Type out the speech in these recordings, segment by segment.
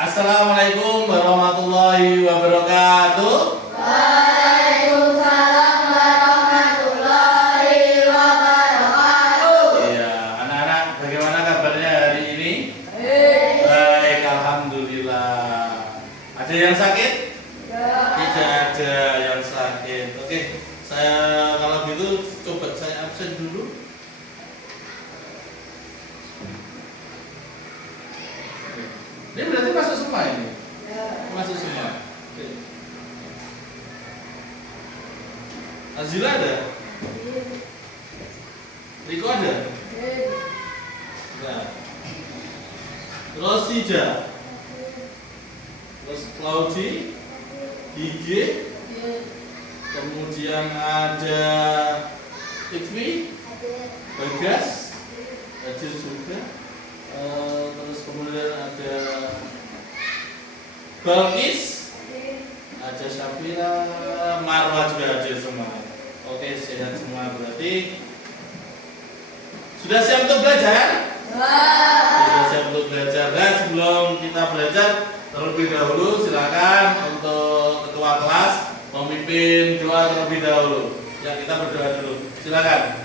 Assalamualaikum warahmatullahi wabarakatuh. Waalaikumsalam warahmatullahi wabarakatuh. Iya, anak-anak, bagaimana kabarnya hari ini? Baik. Baik, alhamdulillah. Ada yang sakit? Tidak ada yang sakit. Oke, saya kalau gitu coba saya absen dulu. Ini berarti masuk semua ini? Masuk semua. Oke. Azila ada? Riko ada? Nah. Terus Sija? Terus Claudi? Gigi? Kemudian ada Ikvi? Bagas? Hadir juga. Terus kemudian ada Balkis, ada Syafira, Marwa juga hadir semua. Oke, sehat semua berarti. Sudah siap untuk belajar? Sudah siap untuk belajar. Dan sebelum kita belajar, terlebih dahulu silakan untuk ketua kelas memimpin doa terlebih dahulu. Ya, kita berdoa dulu. Silakan.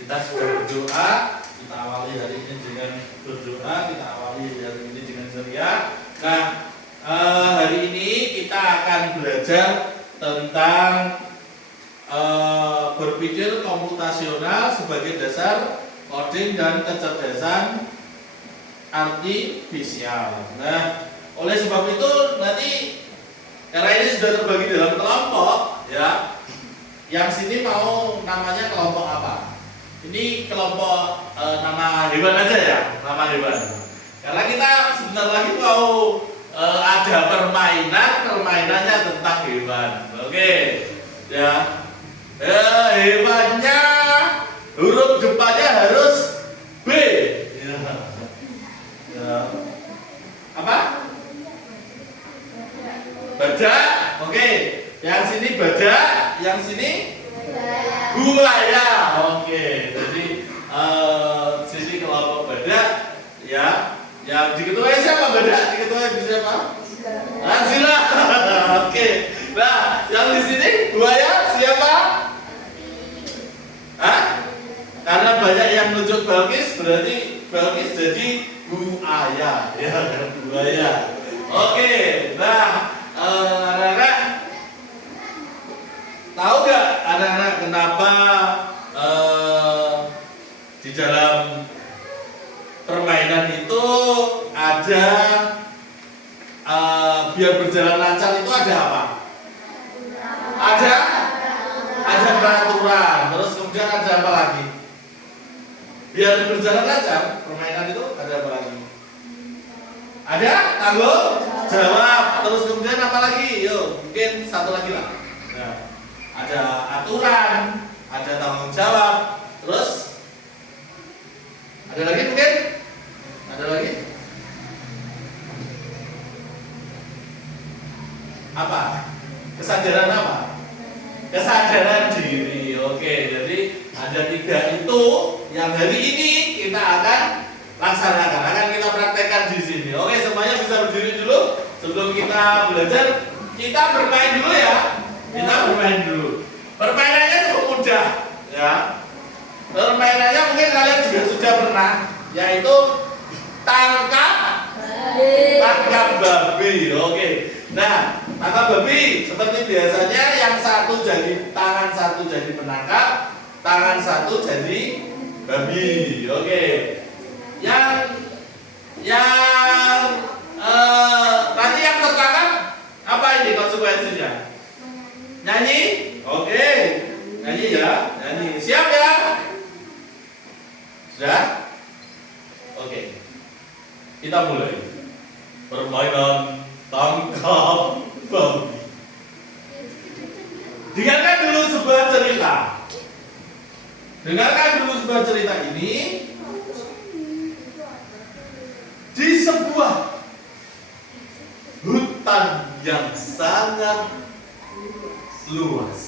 Kita sudah berdoa, kita awali hari ini dengan berdoa, kita awali hari ini dengan ceria. Nah, hari ini kita akan belajar tentang berpikir komputasional sebagai dasar coding dan kecerdasan artifisial. Nah, oleh sebab itu nanti karena ini sudah terbagi dalam kelompok, ya. Yang sini mau namanya kelompok apa? Ini kelompok nama hewan aja ya, nama hewan. Karena kita sebentar lagi mau ada permainannya tentang hewan. Oke, ya. Hewannya huruf depannya harus B. Ya. Ya. Apa? Badak. Oke. Yang sini badak, yang sini buaya. Oke, jadi sini kelompok badak, ya. Yang diketuai siapa badak? Diketuai siapa? Azila. Oke. Nah, yang di sini buaya siapa? Hah? Karena banyak yang nunjuk Balkis, berarti Balkis jadi buaya, ya, buaya. Oke. Nah, anak-anak, tahu nggak anak-anak kenapa di dalam permainan itu ada biar berjalan lancar itu ada apa? Ada peraturan. Terus kemudian ada apa lagi? Biar berjalan lancar permainan itu ada apa lagi? Ada tanggung jawab. Terus kemudian apa lagi? Yuk, mungkin satu lagi lah. Nah, ada aturan, ada tanggung jawab, terus ada lagi mungkin? Ada lagi? Apa? Kesadaran apa? Kesadaran diri. Oke, jadi ada 3 itu yang hari ini kita akan laksanakan, akan kita praktekkan di sini. Oke, semuanya bisa berdiri dulu. sebelum kita belajar, kita bermain dulu ya. Kita bermain dulu. Permainannya cukup mudah, ya. Permainannya mungkin kalian juga sudah pernah, yaitu tangkap babi. Oke. Nah, tangkap babi seperti biasanya yang satu jadi tangan satu jadi penangkap, tangan satu jadi babi. Oke. Nanti yang tertangkap apa ini konsekuensinya? Nyanyi? Oke. Nyanyi ya. Nyanyi. Siap ya? Sudah? Oke. Kita mulai. Permainan tangkap babi. Dengarkan dulu sebuah cerita. Dengarkan dulu sebuah cerita ini. Di sebuah hutan yang sangat luas,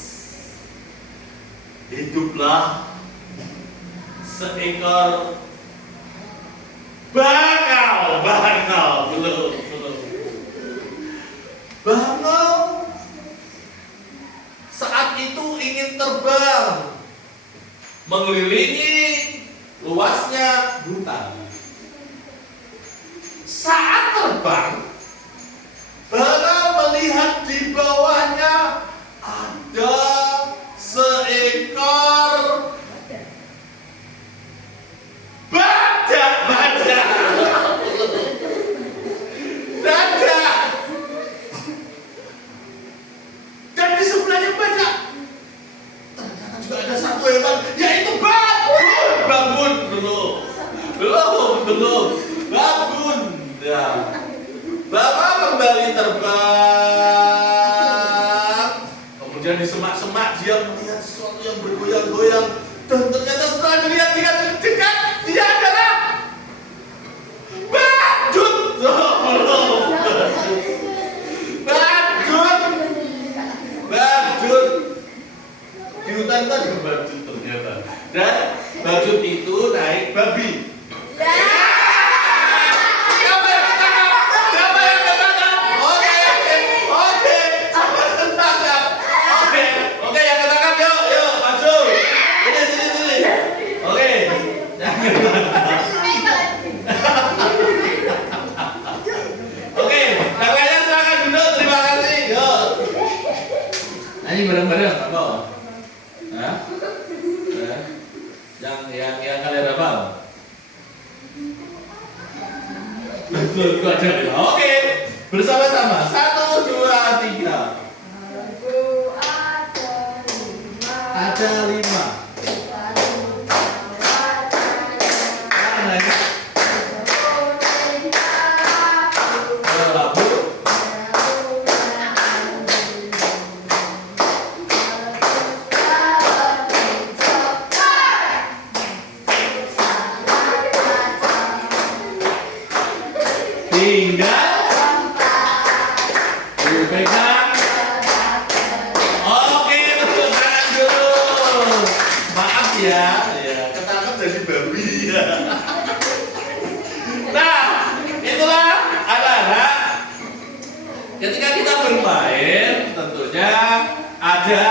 hiduplah seekor bangau. Bangau saat itu ingin terbang mengelilingi luasnya hutan. Saat terbang, bangau melihat di bawahnya ada seekor badak. Dan di sebelahnya badak ternyata juga ada satu hewan, yaitu babun. Belum. Babun. Ya. Bapak kembali terbang. Kemudian di semak-semak dia melihat sesuatu yang bergoyang-goyang, dan ternyata setelah dilihat dekat, dia adalah badut. Badut. Di hutan itu ada badut ternyata. Dan badut itu naik babi. Ini bareng-bareng apa? Hah? Yang kalian hafal? Betul, itu aja. Oke, bersama-sama. 1, 2, 3. Ada 5. Mana ini? Tinggal pegang. Oke, tepuk tangan dulu. Maaf ya, ketangkep jadi babi ya. Nah, itulah anak-anak. Ketika kita bermain, tentunya ada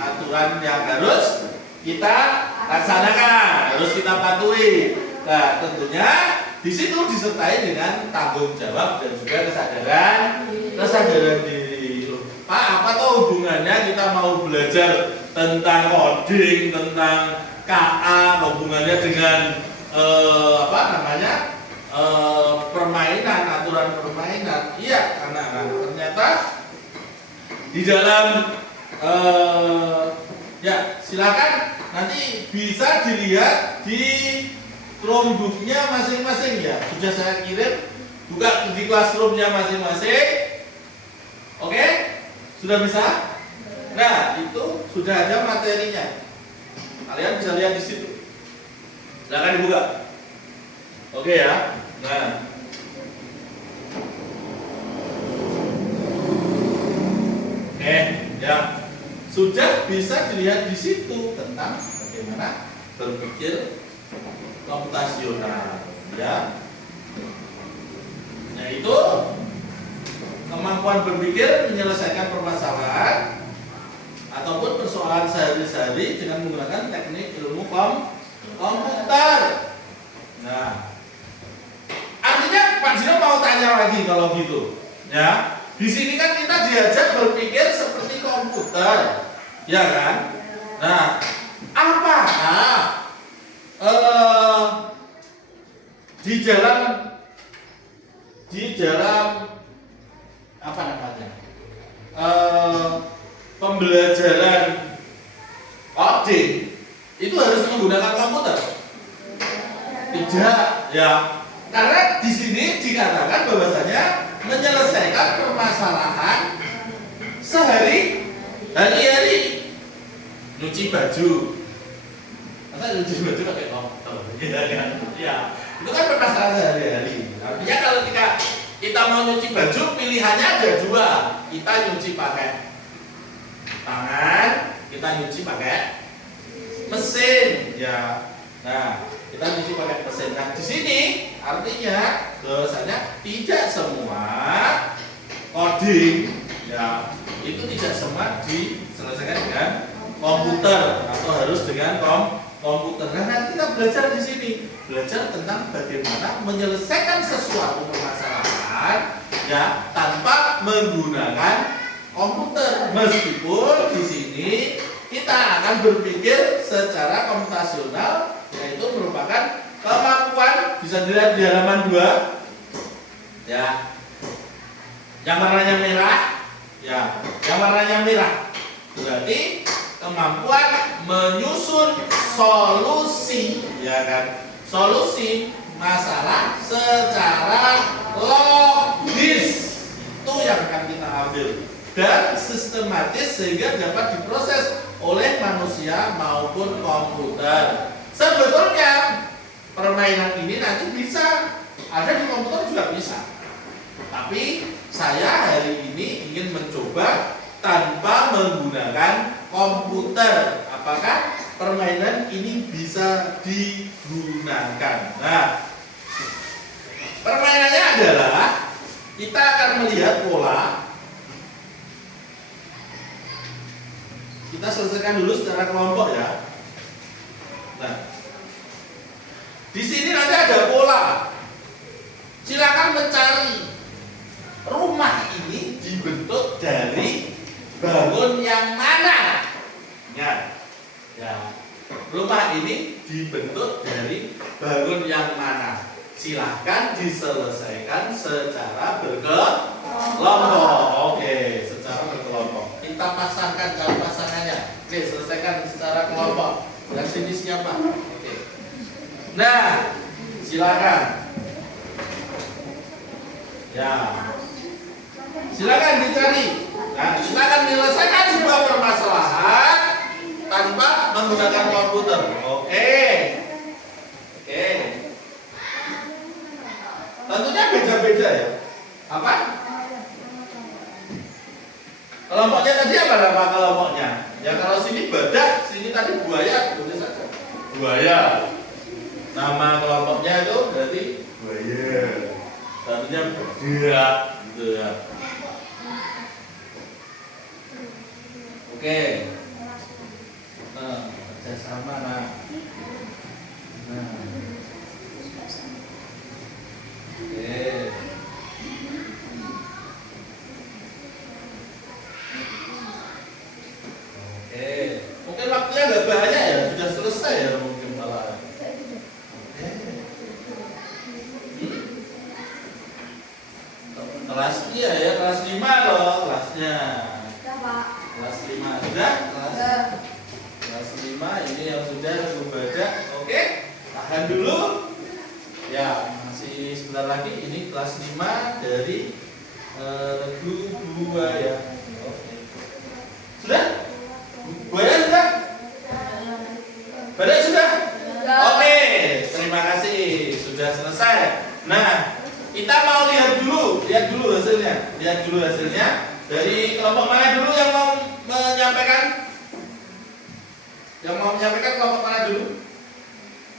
aturan yang harus kita laksanakan, harus kita patuhi. Nah, tentunya di situ disertai dengan tanggung jawab dan juga kesadaran diri. Pak, apa tuh hubungannya kita mau belajar tentang coding, tentang KA, hubungannya dengan permainan, aturan permainan? Iya, anak-anak. Ternyata di dalam ya silakan nanti bisa dilihat di Chromebook-nya masing-masing ya. Sudah saya kirim, buka di classroom-nya masing-masing. Oke? Sudah bisa? Nah, itu sudah ada materinya. Kalian bisa lihat di situ. Silakan dibuka. Oke ya. Nah. Ya. Sudah bisa dilihat di situ tentang bagaimana berpikir komputasional, ya. Nah itu kemampuan berpikir menyelesaikan permasalahan ataupun persoalan sehari-hari dengan menggunakan teknik ilmu komputer. Nah, artinya Pak Jino mau tanya lagi kalau gitu, ya. Di sini kan kita diajak berpikir seperti komputer, ya kan? Nah, apakah di dalam apa namanya pembelajaran coding itu harus menggunakan komputer? Tidak, ya. Karena di sini dikatakan bahwasanya menyelesaikan permasalahan hari-hari, nyuci baju. Masa nyuci baju pakai komputer? Ya kan? Ya. Itu kan permasalahan sehari-hari. Artinya kalau kita mau nyuci baju, pilihannya ada dua. Kita nyuci pakai tangan, kita nyuci pakai mesin, ya. Nah, kita nyuci pakai mesin. Nah, di sini artinya bahwasanya tidak semua coding, ya, itu tidak semua diselesaikan dengan komputer atau harus dengan komputer. Nah, nanti kita belajar di sini, belajar tentang bagaimana menyelesaikan sesuatu permasalahan, ya, tanpa menggunakan komputer. Meskipun di sini kita akan berpikir secara komputasional, yaitu merupakan kemampuan, bisa dilihat di halaman 2, ya, yang warnanya merah, ya, yang warnanya merah berarti kemampuan menyusun solusi, ya kan, solusi masalah secara logis. Itu yang akan kita ambil dan sistematis sehingga dapat diproses oleh manusia maupun komputer. Sebetulnya permainan ini nanti bisa ada di komputer juga bisa. Tapi saya hari ini ingin mencoba tanpa menggunakan komputer. Apakah permainan ini bisa digunakan? Nah, permainannya adalah kita akan melihat pola. Kita selesaikan dulu secara kelompok, ya. Nah, di sini nanti ada pola. Silakan mencari rumah ini dibentuk dari bangun yang mana? Ya, ya. Rumah ini dibentuk dari bangun yang mana? Silahkan diselesaikan secara berkelompok. Oke, secara berkelompok. Kita pasangkan calon pasangannya. Oke, selesaikan secara kelompok. Yang sini siapa? Oke. Nah, silakan. Ya. Silakan dicari. Nah, kita akan menyelesaikan sebuah permasalahan tanpa menggunakan komputer. Oke. Oke. Tentunya beda-beda, ya. Apa? Kelompoknya tadi apa nama kelompoknya? Ya kalau sini badak, sini tadi buaya, boleh saja. Buaya. Nama kelompoknya itu berarti buaya. Artinya badak, gitu ya. Oke. Nah, kerjasama, nah. Oke. Oke. Mungkin waktunya nggak banyak, ya, sudah selesai, ya, mungkin malah. Kelas iya ya, kelas 5 loh kelasnya. Kelas 5 sudah? Kelas 5 ini yang sudah membaca. Oke, tahan dulu. Ya, masih sebentar lagi. Ini kelas 5 dari Regu Buaya. Oke. Sudah? Buaya sudah? Badak sudah? Oke, terima kasih. Sudah selesai. Nah, kita mau lihat dulu hasilnya. Lihat dulu hasilnya. Dari kelompok mana dulu yang mau menyampaikan? Yang mau menyampaikan kelompok mana dulu?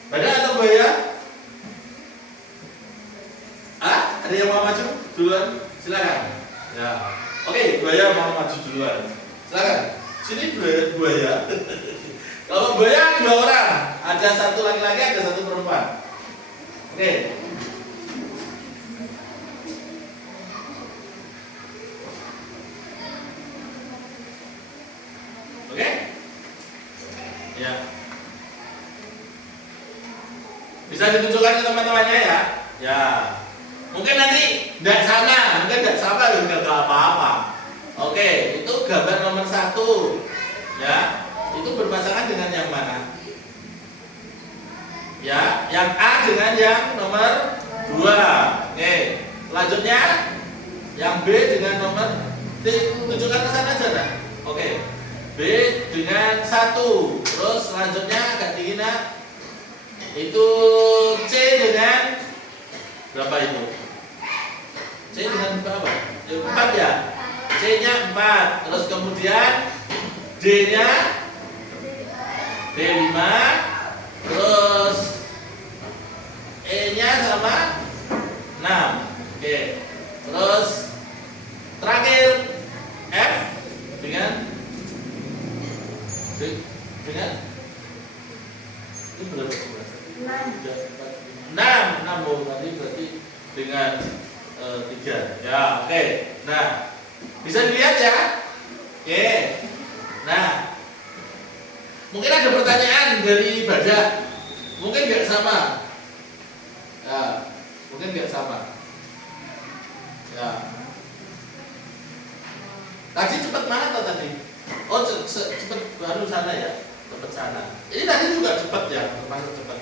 Badak atau buaya? Ah, ada yang mau maju? Duluan, silakan. Ya. Oke, buaya mau maju duluan. Silakan. Sini buaya. Kalau buaya 2 orang, ada 1 laki-laki, ada 1 perempuan. Oke. Oke? Ya. Bisa ditunjukkan ke teman-temannya ya? Ya. Mungkin nanti tidak sama, mungkin tidak sama juga nggak apa-apa. Oke, itu gambar nomor 1. Ya, itu berpasangan dengan yang mana? Ya, yang A dengan yang nomor 2. Oke, selanjutnya yang B dengan nomor tunjukkan ke sana saja. Oke, B dengan 1. Terus selanjutnya agak tinggi nak. Itu C dengan berapa itu? C dengan berapa? 4 ya? C-nya 4. Terus kemudian D-nya D5. Terus E-nya sama 6. Oke. Terus terakhir F dengan ini berapa? 6 berarti dengan 3 ya. Oke. Nah, bisa dilihat ya. Oke. Nah, mungkin ada pertanyaan dari Badak, mungkin nggak sama ya, mungkin nggak sama ya. Tadi cepat mana tuh tadi? Oh, cepat baru sana ya, cepat sana. Ini tadi juga cepat ya, termasuk cepat.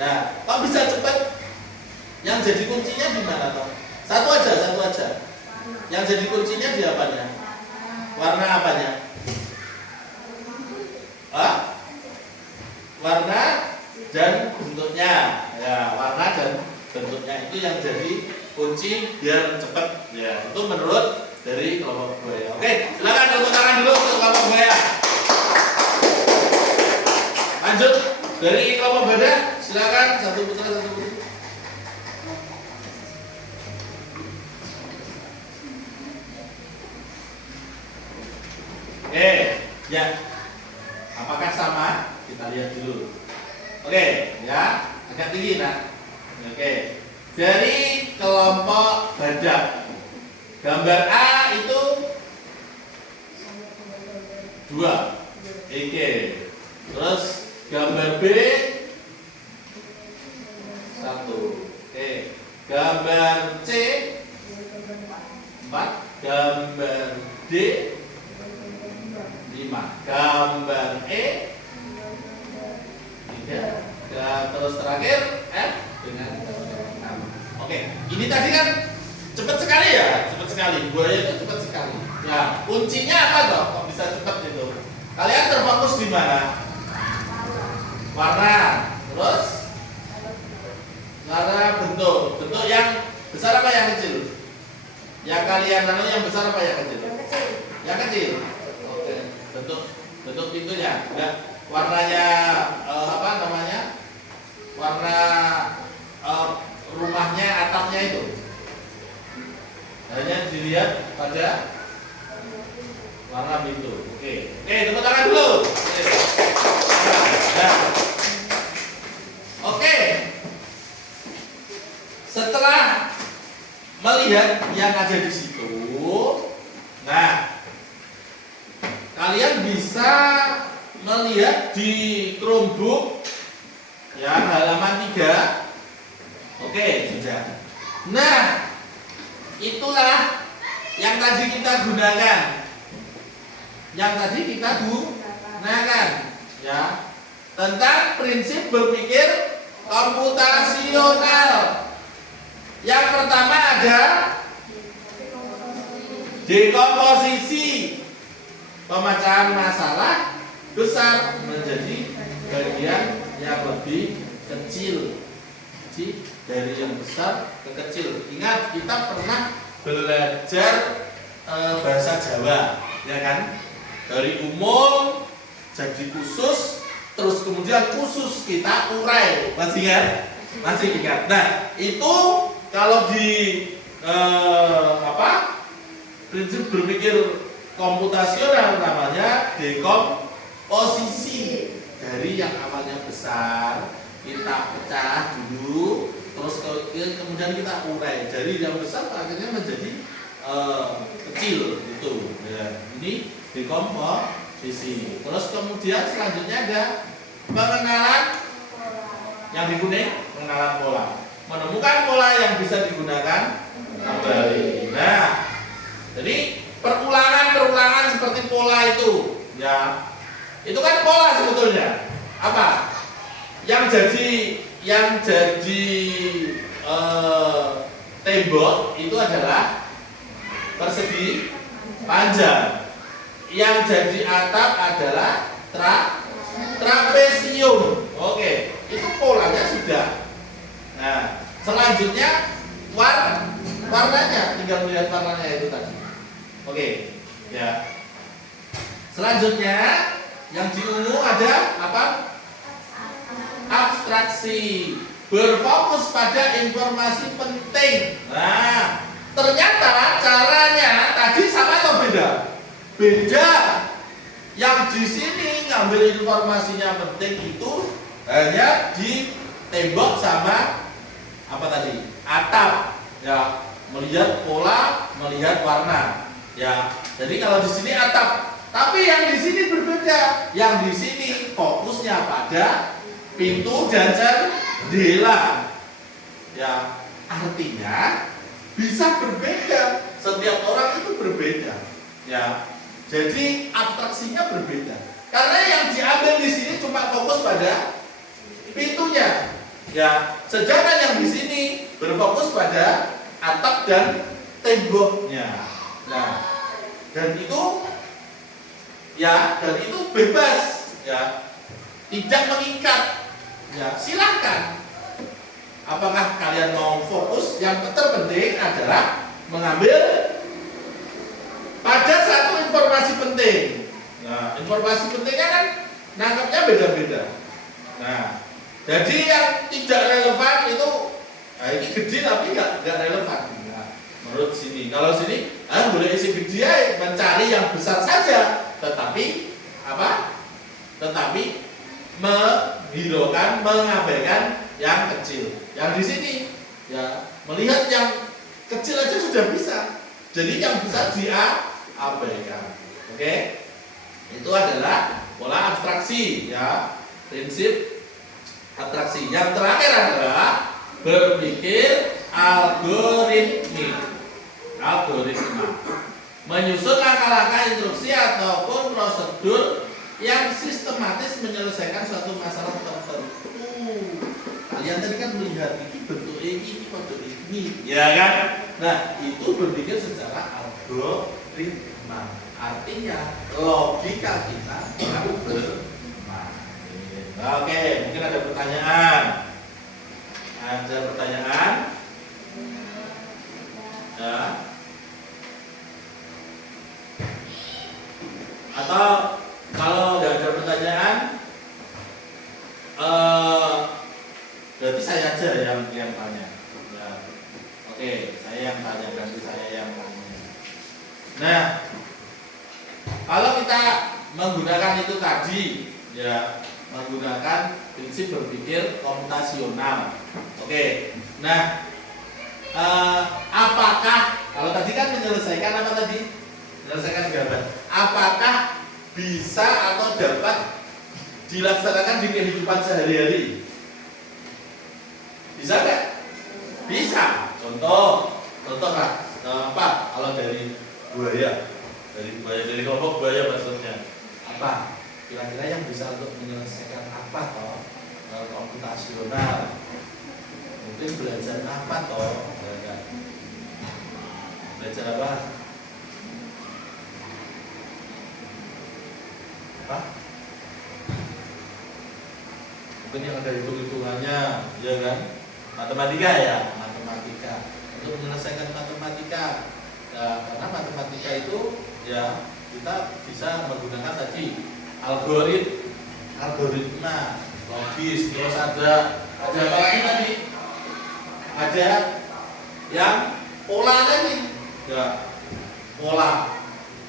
Nah, kok bisa cepat? Yang jadi kuncinya di mana toh? Satu aja. Yang jadi kuncinya di apanya? Warna apanya? Warna dan bentuknya. Ya, warna dan bentuknya itu yang jadi kunci biar cepat. Ya, itu menurut dari kelompok buaya. Oke, silakan tepuk tangan dulu untuk kelompok buaya. Lanjut dari kelompok Badak, silakan 1 putra 1 putri. Oke, ya. Apakah sama? Kita lihat dulu. Oke, ya, agak tinggi nak. Oke, dari kelompok Badak, gambar A itu 2. Oke, terus gambar B 1. Oke, gambar C 4. Gambar D 5. Gambar E 3. Terus terakhir F dengan 6. Oke, ini tadi kan cepat sekali ya, cepat sekali. Buaya itu cepat sekali. Ya, kuncinya apa toh? Kok bisa cepat itu? Kalian terfokus di mana? Warna, terus warna bentuk. Bentuk yang besar apa yang kecil? Yang kalian anu yang besar apa yang kecil? Yang kecil. Oke, bentuk pintunya. Ya, warnanya apa namanya? Warna rumahnya, atapnya itu. Hanya dilihat pada warna pintu. Oke, tepuk tangan dulu. Nah. Oke. Setelah melihat yang ada di situ, nah, kalian bisa melihat di Chromebook ya halaman 3. Oke, sudah. Nah, itulah yang tadi kita gunakan. Ya, tentang prinsip berpikir komputasional. Yang pertama ada dekomposisi, pemecahan masalah besar menjadi bagian yang lebih kecil. Dari yang besar ke kecil. Ingat, kita pernah belajar bahasa Jawa, ya kan? Dari umum jadi khusus, terus kemudian khusus kita urai. Masih ingat? Masih ingat. Nah, itu kalau di prinsip berpikir komputasional namanya dekomposisi. Dari yang awalnya besar kita pecah dulu, terus kemudian kita urai. Dari yang besar akhirnya menjadi kecil gitu. Ya, ini dekomposisi. Terus kemudian selanjutnya ada pengenalan yang di kuning, pengenalan pola. Menemukan pola yang bisa digunakan kembali. Nah, jadi perulangan seperti pola itu, ya, itu kan pola sebetulnya. Apa? Yang jadi tembok itu adalah persegi panjang. Yang jadi atap adalah trapesium. Oke, itu polanya sudah. Nah, selanjutnya warnanya, tinggal melihat warnanya itu tadi. Oke, ya. Selanjutnya yang di ungu ada apa? Abstraksi, berfokus pada informasi penting. Nah, ternyata caranya tadi sama atau beda? Beda. Yang di sini ngambil informasinya penting itu hanya di tembok sama apa tadi? Atap. Ya, melihat pola, melihat warna. Ya, jadi kalau di sini atap, tapi yang di sini berbeda. Yang di sini fokusnya pada pintu dan jendela. Ya, artinya bisa berbeda. Setiap orang itu berbeda. Ya, jadi abstraksinya berbeda. Karena yang diambil di sini cuma fokus pada pintunya. Ya, sedangkan yang di sini berfokus pada atap dan temboknya. Nah, dan itu bebas, ya, tidak mengikat. Ya, silahkan. Apakah kalian mau fokus? Yang terpenting adalah mengambil pada satu informasi penting. Nah, informasi pentingnya kan nangkapnya beda-beda. Nah, jadi yang tidak relevan itu, nah ini gede tapi nggak relevan. Nah, menurut sini, kalau sini, boleh isi gede, mencari yang besar saja, tetapi apa? Tetapi menghiraukan, mengabaikan yang kecil. Yang di sini, ya, melihat yang kecil aja sudah bisa. Jadi yang besar diabaikan. Oke? Itu adalah pola abstraksi, ya. Prinsip abstraksi. Yang terakhir adalah berpikir algoritma. Menyusun langkah-langkah instruksi ataupun prosedur yang sistematis menyelesaikan suatu masalah tertentu. Kalian tadi kan melihat ini bentuk ini, bentuk ini, ya kan? Nah, itu berpikir secara algoritma. Artinya logika kita harus bermain. Oke, mungkin ada pertanyaan. Ada pertanyaan? Ya. Atau kalau nggak ada pertanyaan, berarti saya aja yang tanya. Ya. Oke, saya yang tanya, berarti saya yang tanya. Nah, kalau kita menggunakan itu tadi, ya, menggunakan prinsip berpikir komputasional. Oke. Nah, apakah kalau tadi kan menyelesaikan apa tadi? Menyelesaikan gambar. Apakah bisa atau dapat dilaksanakan di kehidupan sehari-hari? Bisa nggak? Bisa. Contoh lah. Apa? Kalau dari buaya, dari kelompok buaya maksudnya apa? Kira-kira yang bisa untuk menyelesaikan apa toh? Komputasional. Mungkin belajar apa toh? Belajar apa? Apa? Mungkin yang ada hitung-hitungannya, ya kan? Matematika ya, matematika. Untuk menyelesaikan matematika, ya, karena matematika itu ya kita bisa menggunakan tadi algoritma, logis, terus ada apa lagi tadi? Ada yang pola tadi, ya, pola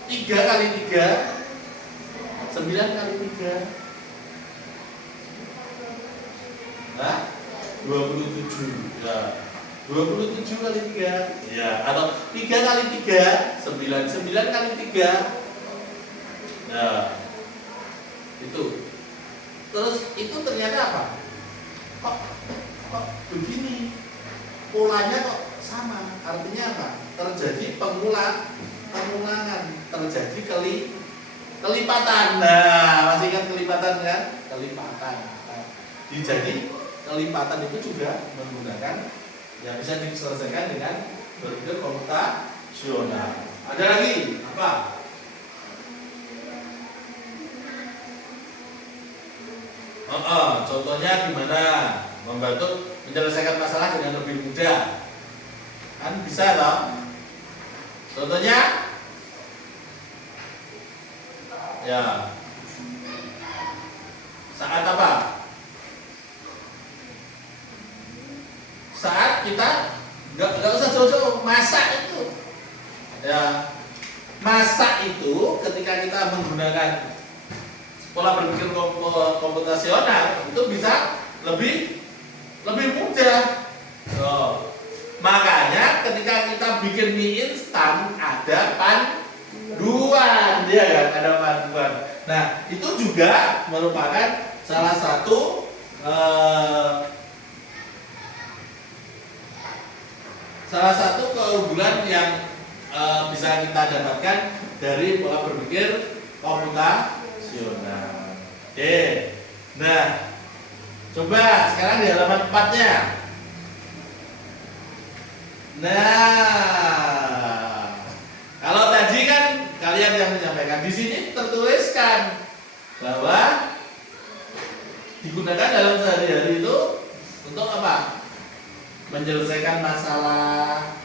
3 kali 3 9 kali 3 nah 27 ya 27 kali 3 ya atau 3 kali 3 9 kali 3 nah itu terus itu ternyata apa kok begini polanya kok sama artinya apa terjadi pengulangan terjadi kelipatan nah masih ingat kelipatan kan kelipatan nah, jadi kelipatan itu juga menggunakan ya bisa diselesaikan dengan berpikir komputasional. Ada lagi apa? Contohnya gimana membantu menyelesaikan masalah dengan lebih mudah kan bisa toh? Contohnya ya saat apa? Saat kita nggak usah jauh-jauh masak itu ya masak itu ketika kita menggunakan pola berpikir komputasional itu bisa lebih mudah. Makanya ketika kita bikin mie instan ada panduan, ya kan? Ada panduan. Nah itu juga merupakan salah satu keunggulan yang bisa kita dapatkan dari pola berpikir komputasional. Oke. Nah, coba sekarang di halaman 4-nya. Nah, kalau tadi kan kalian yang menyampaikan di sini tertuliskan bahwa digunakan dalam sehari-hari itu untuk apa? Menyelesaikan masalah,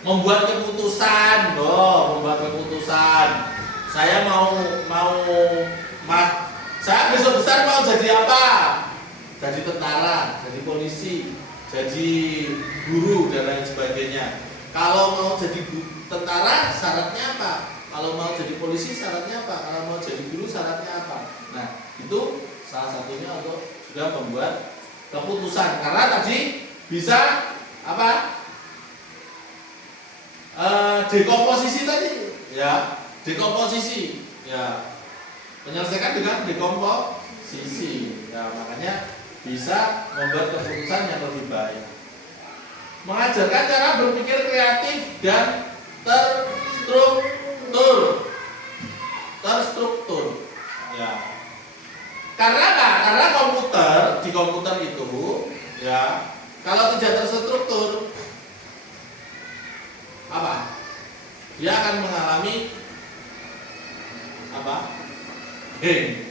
membuat keputusan, membuat keputusan. Saya saya besok besar mau jadi apa? Jadi tentara, jadi polisi, jadi guru dan lain sebagainya. Kalau mau jadi tentara syaratnya apa? Kalau mau jadi polisi syaratnya apa? Kalau mau jadi guru syaratnya apa? Nah, itu salah satunya untuk sudah membuat keputusan karena tadi bisa apa? Dekomposisi tadi, ya, dekomposisi, ya, menyelesaikan dengan dekomposisi, ya, makanya bisa membuat keputusan yang lebih baik. Mengajarkan cara berpikir kreatif dan terstruktur, ya. Karena apa? Karena di komputer itu, ya, kalau tidak terstruktur, apa? Dia akan mengalami apa?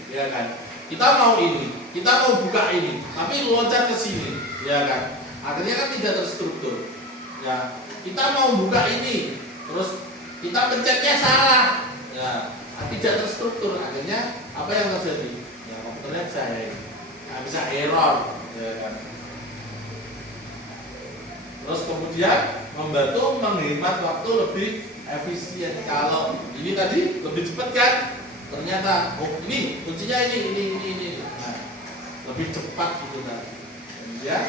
Ya kan? Kita mau ini, kita mau buka ini, tapi loncat ke sini, ya kan? Akhirnya kan tidak terstruktur. Ya, kita mau buka ini, terus kita pencetnya salah, ya, tidak terstruktur. Akhirnya apa yang terjadi? Ya, komputernya bisa error, ya kan? Terus kemudian membantu menghemat waktu lebih efisien. Kalau ini tadi lebih cepat kan? Ternyata ini kuncinya ini. Nah, lebih cepat gitu kan. Kemudian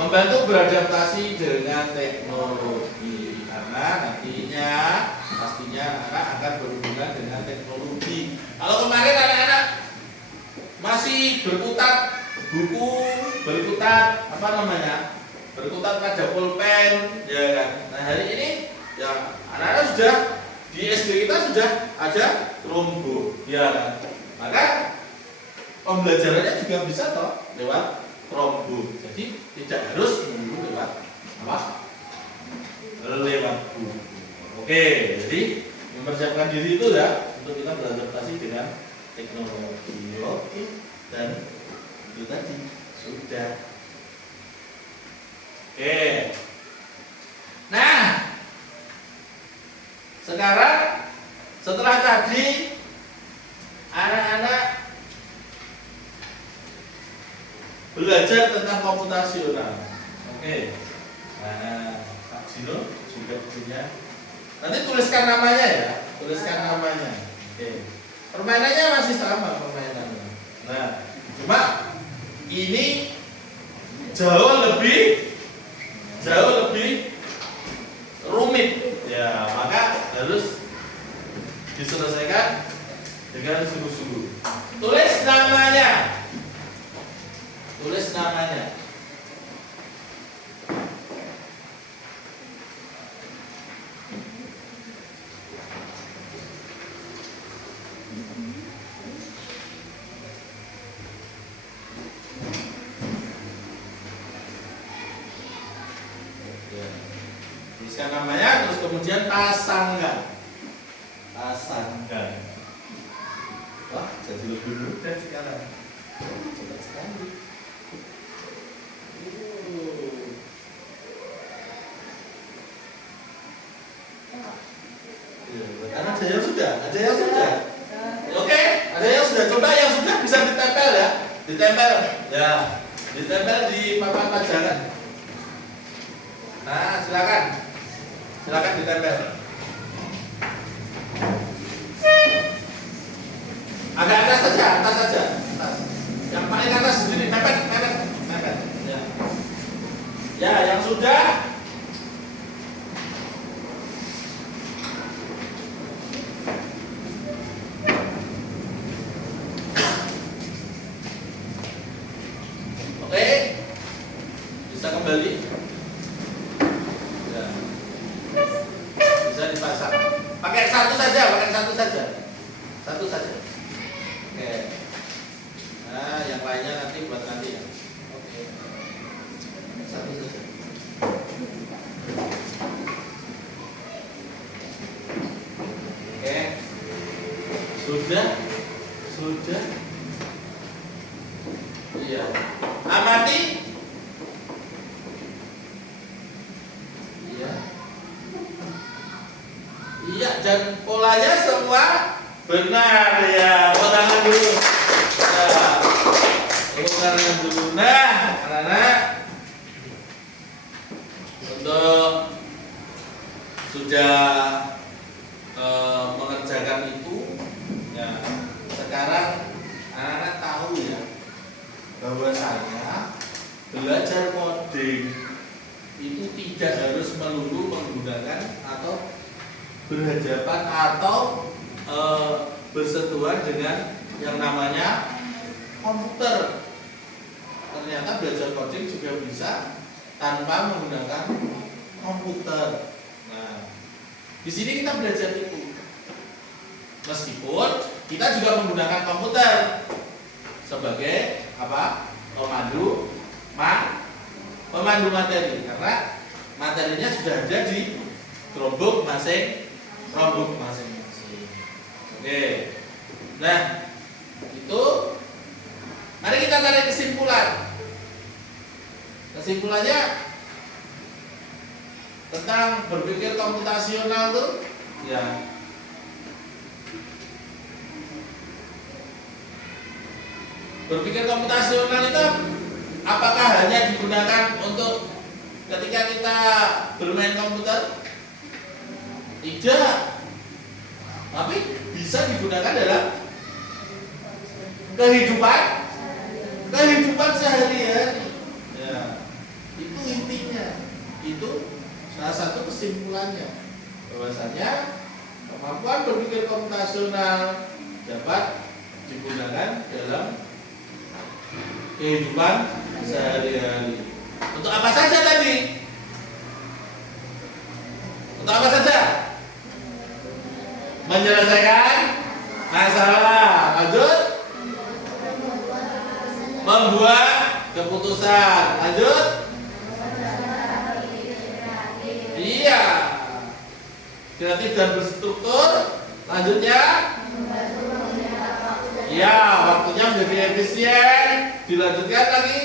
membantu beradaptasi dengan teknologi karena nantinya pastinya akan berhubungan dengan teknologi. Kalau kemarin anak-anak masih berkutat buku, berkutat pada pulpen, ya kan. Nah hari ini ya anak-anak sudah di SD kita sudah ada Chromebook, ya kan. Maka pembelajarannya juga bisa toh lewat Chromebook. Jadi tidak harus menunggu lewat apa? Lewat buku. Oke, jadi mempersiapkan diri itu ya untuk kita beradaptasi dengan teknologi. Oke, dan itu tadi sudah. Oke. Nah, sekarang setelah tadi anak-anak belajar tentang komputasional. Oke. Nah, Gino juga punya. Nanti tuliskan namanya ya, tuliskan namanya. Oke. Permainannya masih sama permainannya. Nah, cuma ini jauh lebih rumit. Ya, maka harus diselesaikan dengan sungguh-sungguh. Tulis namanya. Tulis namanya. Tuliskan namanya, terus kemudian pasangkan. Pasangkan. Wah, jadi lebih mudah sekarang. Cepat sekali. Karena ada yang sudah, ada yang sudah. Oke, ada yang sudah. Coba yang sudah bisa ditempel ya, ditempel. Ya, ditempel di papan pajangan. Nah, silakan, silakan ditempel. Agak atas saja, atas saja. Atas. Yang paling atas sendiri, mepet. Ya. Ya, yang sudah. Oke, bisa kembali. Ya. Bisa dipasang. Pakai satu saja. Satu saja. Oke. Nah, yang lainnya nanti buat nanti ya. Oke. Satu saja. Oke. Sudah. Iya. Amati. Iya. Iya, dan polanya semua benar ya. Tangan dulu. Tangan dulu. Nah, anak-anak, untuk sudah mengerjakan itu, ya. Sekarang anak-anak tahu ya bahwasanya belajar coding itu tidak harus melulu menggunakan atau berhadapan atau bersentuhan dengan yang namanya komputer. Ternyata belajar coding juga bisa tanpa menggunakan komputer. Nah, di sini kita belajar itu. Meskipun kita juga menggunakan komputer sebagai apa? Pemandu materi, karena materinya sudah ada di Chromebook masing-masing. Oke. Nah, itu mari kita tarik kesimpulan. Kesimpulannya tentang berpikir komputasional tuh ya. Berpikir komputasional itu apakah hanya digunakan untuk ketika kita bermain komputer? Tidak. Tapi bisa digunakan dalam kehidupan sehari-hari. Ya. Itu intinya. Itu salah satu kesimpulannya. Bahwasanya kemampuan berpikir komputasional dapat digunakan dalam kehidupan sehari-hari. Untuk apa saja tadi? Untuk apa saja? Menyelesaikan masalah. Lanjut. Membuat keputusan. Lanjut. Iya. Kreatif dan berstruktur. Lanjutnya. Ya, waktunya menjadi efisien. Dilanjutkan lagi.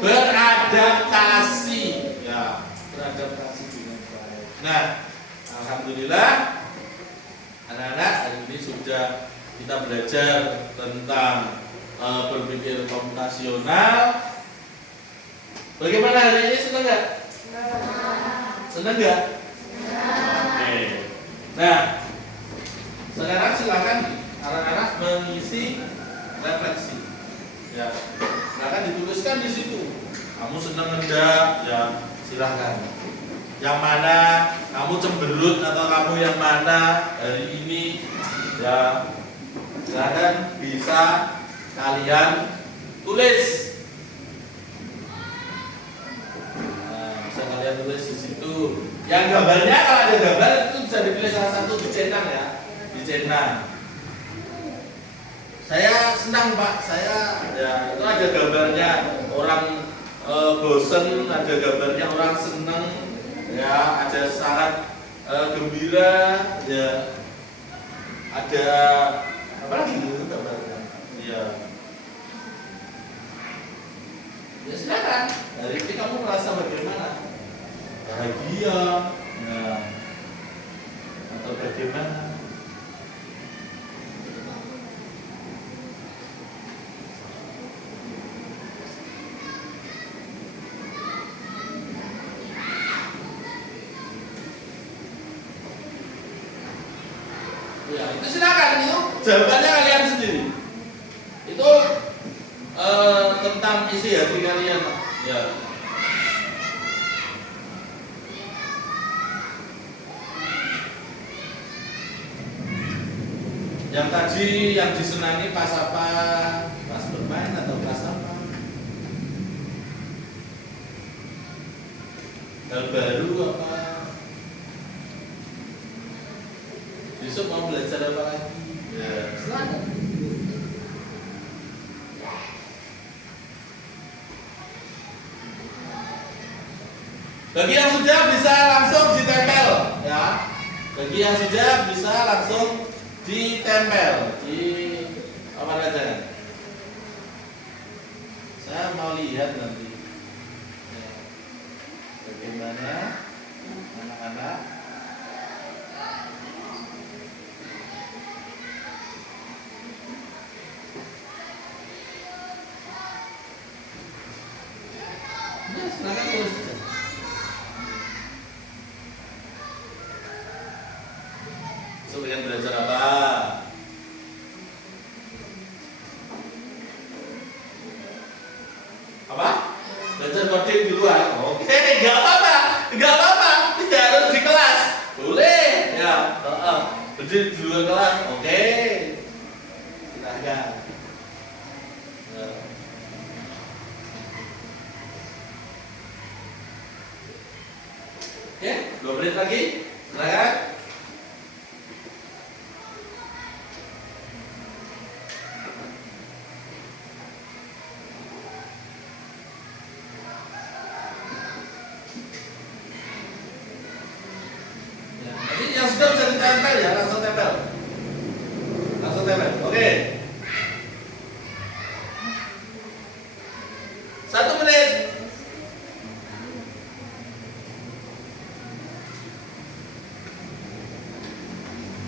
Beradaptasi. Ya, beradaptasi dengan baik. Nah, alhamdulillah anak-anak hari ini sudah kita belajar tentang berpikir komputasional. Bagaimana hari ini, senang nggak? Senang nggak? Oke. Nah, sekarang silakan anak-anak mengisi refleksi. Ya, silakan dituliskan di situ. Kamu senang enggak? Ya, silahkan. Yang mana? Kamu cemberut atau kamu yang mana hari ini? Ya, silahkan bisa kalian tulis. Nah, bisa kalian tulis di situ. Yang gambarnya kalau ada gambar itu bisa dipilih salah satu dicetak ya, dicetak. Saya senang Pak, saya ya itu ada gambarnya orang bosen, ada gambarnya orang seneng, ya ada sangat gembira, ya ada apa lagi gitu gambarnya, ya. Ya silakan. Hari ini kamu merasa bagaimana? Bahagia, ya. Atau bagaimana? Ya, itu silakan itu jawabannya kalian sendiri. Itu tentang isi hati kalian, ya. Yang tadi yang disenangi pas apa? Pas bermain atau pas apa? Hal baru apa? Besok mau belajar apa lagi? Ya, silakan. Bagi yang sudah bisa langsung ditempel, ya. Bagi yang sudah bisa langsung ditempel di apa aja? Saya mau lihat nanti. Ya. Bagaimana anak-anak? Ya, silakan tulis saja. Pengen belajar apa? Apa? Belajar coding di luar? Oke, nggak apa-apa, nggak apa-apa. Tidak harus di kelas, boleh ya. Belajar di luar kelas, oke. Silahkan. Oke, 2 menit lagi, silahkan. Yang sudah bisa ditempel ya, langsung tempel. Langsung tempel. Oke. 1 menit.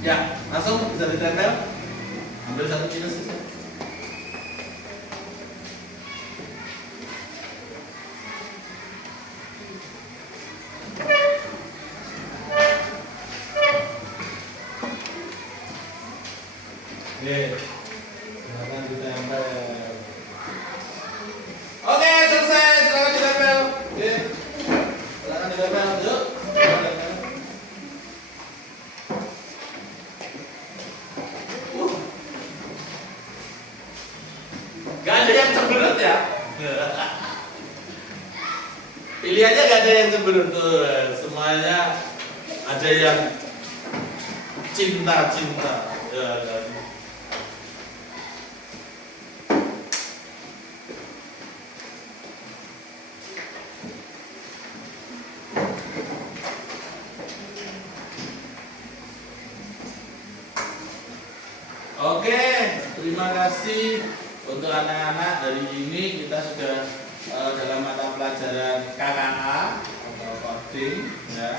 Ya, langsung bisa ditempel. Ambil 1 minus saja. Oke, silakan ditempel. Oke, selesai. Silakan ditempel. Oke, silakan ditempel. Yuk. Gak ada yang cemberut ya. Pilihannya gak ada yang cemberut tuh. Semuanya ada yang cinta-cinta. Ya, Oke, terima kasih untuk anak-anak. Hari ini kita sudah dalam mata pelajaran KKA atau coding, ya.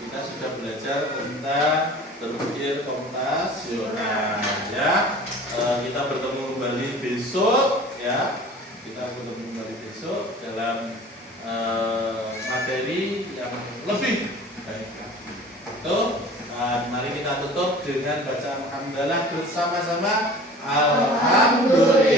Kita sudah belajar tentang berpikir komputasional, ya. Kita bertemu kembali besok, ya. Kita bertemu kembali besok dalam materi yang lebih Baiklah. Tuh, mari kita tutup dengan baca alhamdulillah bersama-sama. Alhamdulillah.